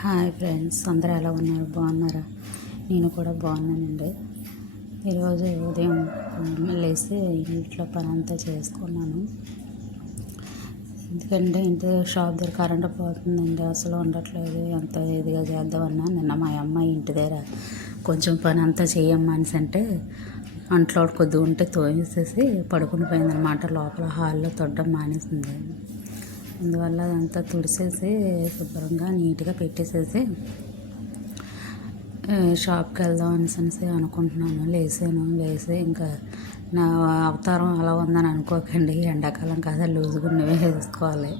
Hi friends, అందరూ ఎలా ఉన్నారు? బాగున్నారా? నేను కూడా బాగున్నానండి. ఈరోజు ఉదయం లేచి ఇంట్లో పని అంతా చేసుకున్నాను. ఎందుకంటే ఇంటి షాప్ దగ్గర కరెంటు పోతుందండి, అసలు ఉండట్లేదు. ఎంత ఇదిగా చేద్దామన్నా నిన్న మా అమ్మాయి ఇంటి దగ్గర కొంచెం పని అంతా చేయమ్మనేసి అంటే అంట్లో కొద్దిగా ఉంటే తోసేసి పడుకుని పోయిందనమాట. లోపల హాల్లో తొడ్డం మానేసింది. అందువల్ల అదంతా తుడిసేసి శుభ్రంగా నీట్గా పెట్టేసేసి షాప్కి వెళ్దాం అనేసి అనుకుంటున్నాను. లేచి ఇంకా నా అవతారం అలా ఉందని అనుకోకండి. ఎండాకాలం కదా, లూజుగా ఉన్నవే వేసుకోవాలి.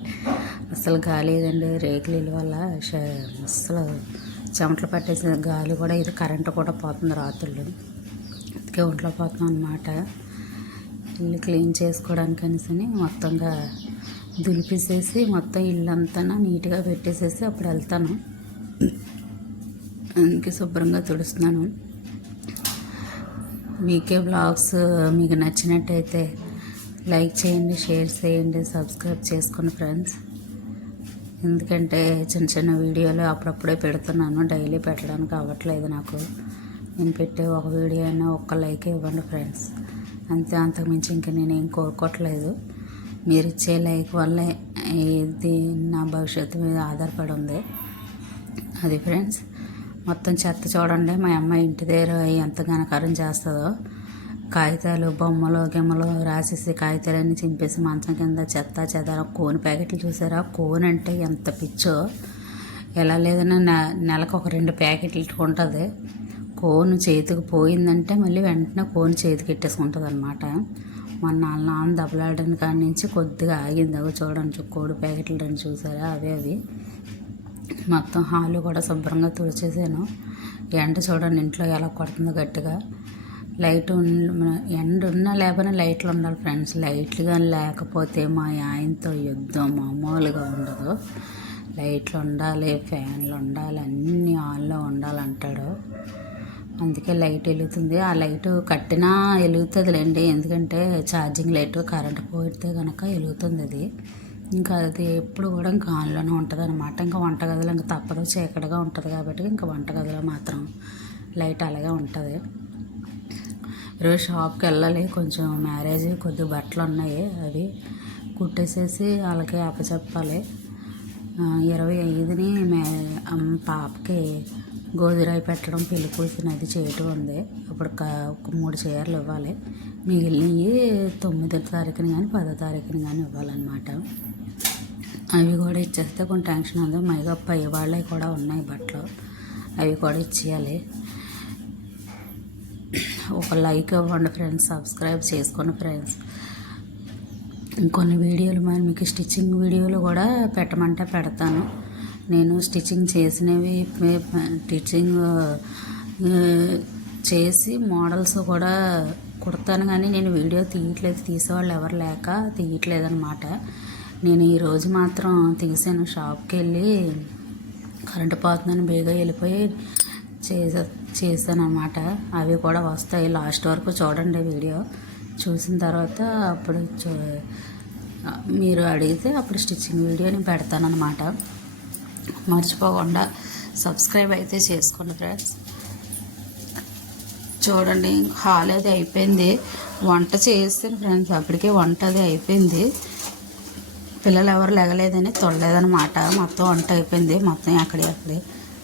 అసలు గాలి లేదండి, రేకుల వల్ల అసలు చెమటలు పట్టేసిన గాలి కూడా, ఇది కరెంటు కూడా పోతుంది రాత్రులు. అందుకే ఒంట్లో పోతున్నాం అనమాట. ఇల్లు క్లీన్ చేసుకోవడానికి అనేసి మొత్తంగా దులిపేసేసి మొత్తం ఇల్లంతా నీట్గా పెట్టేసేసి అప్పుడు వెళ్తాను. అందుకే శుభ్రంగా తుడుస్తున్నాను. మీకే బ్లాగ్స్ మీకు నచ్చినట్టయితే లైక్ చేయండి, షేర్ చేయండి, సబ్స్క్రైబ్ చేసుకోండి ఫ్రెండ్స్. ఎందుకంటే చిన్న చిన్న వీడియోలు అప్పుడప్పుడే పెడుతున్నాను, డైలీ పెట్టడానికి అవ్వట్లేదు నాకు. నేను పెట్టే ఒక వీడియో అయినా ఒక్క లైక్ ఇవ్వండి ఫ్రెండ్స్. అంతకుమించి ఇంకా నేనేం కోరుకోవట్లేదు. మీరు ఇచ్చే లైక్ వల్లే ఇది నా భవిష్యత్తు మీద ఆధారపడి ఉంది. అది ఫ్రెండ్స్, మొత్తం చెత్త చూడండి. మా అమ్మాయి ఇంటి దగ్గర ఎంత ఘనకారం చేస్తుందో. కాగితాలు, బొమ్మలు, గిమ్మలు రాసేసి కాగితాలన్నీ చింపేసి మంచం కింద చెత్త చెదారం. కోన్ ప్యాకెట్లు చూసారా? కోన్ అంటే ఎంత పిచ్చో. ఎలా లేదన్నా నెలకు ఒక 2 ప్యాకెట్లు ఇట్టుకుంటుంది. కోన్ చేతికి పోయిందంటే మళ్ళీ వెంటనే కోన్ చేతికి ఎట్టేసుకుంటుంది అనమాట. మన నాన్న దెబ్బలాడని కాడి నుంచి కొద్దిగా ఆగింది. అవి చూడండి, కోడి ప్యాకెట్లు 2 చూసారా? అవి మొత్తం హాలు కూడా శుభ్రంగా తుడిచేసాను. ఎండ చూడండి ఇంట్లో ఎలా కొడుతుందో గట్టిగా. ఎండ ఉన్నా లేకపోయినా లైట్లు ఉండాలి ఫ్రెండ్స్. లైట్లు కానీ లేకపోతే మా ఆయనతో యుద్ధం మామూలుగా ఉండదు. లైట్లు ఉండాలి, ఫ్యాన్లు ఉండాలి, అన్నీ ఆన్లో ఉండాలంటాడు. అందుకే లైట్ వెలుగుతుంది. ఆ లైట్ కట్టినా వెలుగుతుందిలేండి, ఎందుకంటే ఛార్జింగ్ లైట్. కరెంటు పోయితే కనుక వెలుగుతుంది అది. ఇంకా అది ఎప్పుడు కూడా ఇంకా ఆన్లోనే ఉంటుంది అనమాట. ఇంకా వంటగదిలో ఇంకా తప్పదు, చీకటిగా ఉంటుంది కాబట్టి ఇంకా వంటగదిలో మాత్రం లైట్ అలాగే ఉంటుంది. ఈరోజు షాప్కి వెళ్ళాలి, కొంచెం మ్యారేజ్ కొద్దిగా బట్టలు ఉన్నాయి, అవి కుట్టేసేసి వాళ్ళకి అప్పచెప్పాలి. 25ని పాపకి గోధురాయి పెట్టడం, పెళ్లి కూతురు అది చేయటం ఉంది. అప్పుడు ఒక 3 చీరలు ఇవ్వాలి. మిగిలినవి 9వ తారీఖుని కానీ 10వ తారీఖుని కానీ ఇవ్వాలన్నమాట. అవి కూడా ఇచ్చేస్తే కొంచెం టెన్షన్ ఉంది. మైగా పై వాళ్ళవి కూడా ఉన్నాయి బట్టలు, అవి కూడా ఇచ్చేయాలి. ఒక లైక్ ఇవ్వండి ఫ్రెండ్స్, సబ్స్క్రైబ్ చేసుకోండి ఫ్రెండ్స్. ఇంకొన్ని వీడియోలు మరి మీకు స్టిచ్చింగ్ వీడియోలు కూడా పెట్టమంటే పెడతాను. నేను స్టిచ్చింగ్ చేసినవి, స్టిచ్చింగ్ చేసి మోడల్స్ కూడా కుడతాను, కానీ నేను వీడియో తీసేవాళ్ళు ఎవరు లేక తీయట్లేదన్నమాట. నేను ఈరోజు మాత్రం తీసాను. షాప్కి వెళ్ళి కరెంటు పోతుందని బేగా వెళ్ళిపోయి చేశాను అన్నమాట. అవి కూడా వస్తాయి. లాస్ట్ వరకు చూడండి వీడియో. చూసిన తర్వాత అప్పుడు మీరు అడిగితే అప్పుడు స్టిచ్చింగ్ వీడియో నేను పెడతానన్నమాట. మర్చిపోకుండా సబ్స్క్రైబ్ అయితే చేసుకోండి ఫ్రెండ్స్. చూడండి, హాల్ అది అయిపోయింది. వంట చేస్తాను ఫ్రెండ్స్, అప్పటికే వంట అది అయిపోయింది. పిల్లలు ఎవరు లేగలేదని తొడలేదనమాట. మొత్తం వంట అయిపోయింది. మొత్తం అక్కడే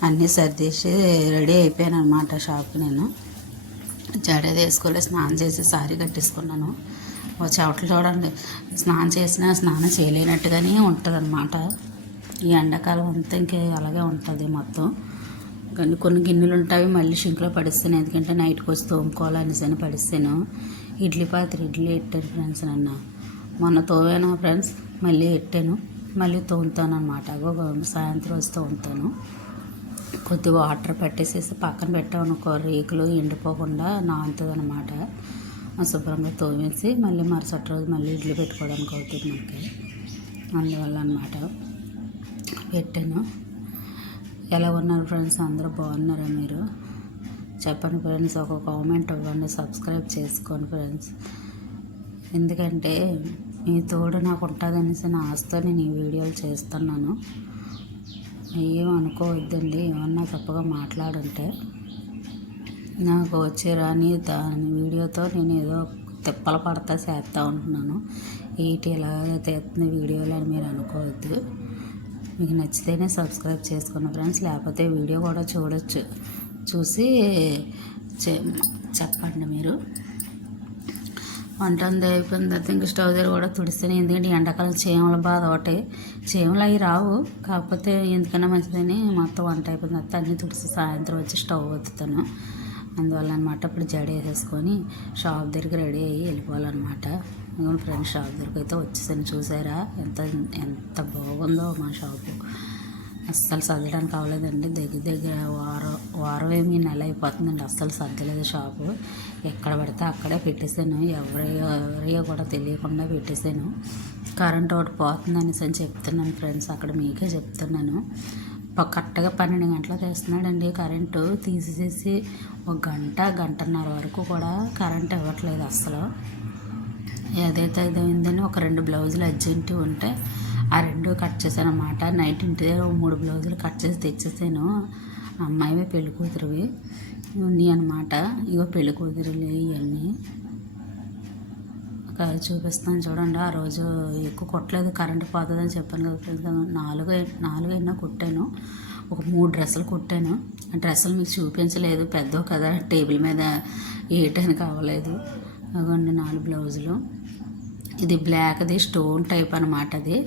అన్నీ సర్దేసి రెడీ అయిపోయాను అనమాట. షాప్కి నేను జడ వేసుకోలే, స్నానం చేసి సారీ కట్టేసుకున్నాను. చెవట్లు చూడండి, స్నానం చేయలేనట్టుగానే ఉంటుంది అనమాట. ఈ ఎండాకాలం అంతా ఇంకే అలాగే ఉంటుంది మొత్తం. కానీ కొన్ని గిన్నెలు ఉంటాయి మళ్ళీ షింక్లో పడిస్తాను, ఎందుకంటే నైట్కి వచ్చి తోముకోవాలనేసి పడిస్తాను. ఇడ్లీ ఎట్టాను ఫ్రెండ్స్. నన్ను మొన్న తోవాను ఫ్రెండ్స్, మళ్ళీ ఎట్టాను, మళ్ళీ తోముతాను అనమాట. సాయంత్రం వచ్చి తోముతాను. కొద్దిగా వాటర్ పెట్టేసేసి పక్కన పెట్టామనుకో, రేకులు ఎండిపోకుండా నానుతుంది అనమాట. శుభ్రంగా తోమేసి మళ్ళీ మరుసటి రోజు మళ్ళీ ఇడ్లీ పెట్టుకోవడానికి అవుతుంది మనకి. అందువల్ల అనమాట పెట్టాను. ఎలా ఉన్నారు ఫ్రెండ్స్? అందరూ బాగున్నారా? మీరు చెప్పండి ఫ్రెండ్స్, ఒక కామెంట్ ఇవ్వండి, సబ్స్క్రైబ్ చేసుకోండి ఫ్రెండ్స్. ఎందుకంటే మీ తోడు నాకు ఉంటుందనేసి నా ఆశతో నేను ఈ వీడియోలు చేస్తున్నాను. ఏం అనుకోవద్దండి, ఏమన్నా తప్పుగా మాట్లాడుంటే. నాకు వచ్చే రాని దాని వీడియోతో నేను ఏదో తిప్పలు పడతా చేస్తూ ఉంటున్నాను. ఏంటి ఇలా తీస్తున్న వీడియోలు అని మీరు అనుకోవద్దు. మీకు నచ్చితేనే సబ్స్క్రైబ్ చేసుకున్న ఫ్రెండ్స్, లేకపోతే వీడియో కూడా చూడొచ్చు. చూసి చెప్పండి మీరు. వంట అంతా అయిపోయిన తర్వాత ఇంక స్టవ్ దగ్గర కూడా తుడిస్తాను. ఎందుకంటే ఎండాకాలం చీమల బాధ ఒకటి. చీమలు అవి రావు, కాకపోతే ఎందుకన్నా మంచిదని మొత్తం వంట అయిపోయిన తర్వాత అన్నీ తుడిసి సాయంత్రం వచ్చి స్టవ్ వత్తుతాను. అందువల్ల అనమాట ఇప్పుడు జడ వేసేసుకొని షాప్ దగ్గరికి రెడీ అయ్యి వెళ్ళిపోవాలన్నమాట. ఫ్రెండ్స్ షాప్ దగ్గరికి అయితే వచ్చేసాను. చూసారా ఎంత బాగుందో మా షాపు. అస్సలు సర్దడానికి అవ్వలేదండి. దగ్గర వారం ఏమి నెల అయిపోతుందండి. అస్సలు సర్దలేదు షాపు. ఎక్కడ పడితే అక్కడే పెట్టేశాను. ఎవరియో కూడా తెలియకుండా పెట్టేశాను. కరెంట్ ఒకటి పోతుంది అనేసి అని చెప్తున్నాను ఫ్రెండ్స్. అక్కడ మీకే చెప్తున్నాను. కరెక్ట్గా 12 గంటలకు వేస్తున్నాడండి కరెంటు. తీసేసి 1 గంటన్నర వరకు కూడా కరెంట్ ఇవ్వట్లేదు అస్సలు. ఏదైతే అయిందని ఒక 2 బ్లౌజులు అర్జెంటు ఉంటే ఆ 2 కట్ చేశాను అన్నమాట. నైట్ ఇంటి దగ్గర 3 బ్లౌజులు కట్ చేసి తెచ్చేసాను. అమ్మాయివి పెళ్లి కూతురువి ఉన్నాయి అనమాట. ఇగో పెళ్లి కూతురులు ఇవన్నీ చూపిస్తాను చూడండి. ఆ రోజు ఎక్కువ కొట్టలేదు, కరెంట్ పోతుందని చెప్పాను కదా ఫ్రెండ్స్. 4 ఎన్నో కుట్టాను. ఒక 3 డ్రెస్సులు కుట్టాను. ఆ డ్రెస్సులు మీకు చూపించలేదు, పెద్ద కదా టేబుల్ మీద వేయటానికి అవ్వలేదు. అవ్వండి 4 బ్లౌజులు. ఇది బ్లాక్ది స్టోన్ టైప్ అనమాట. అది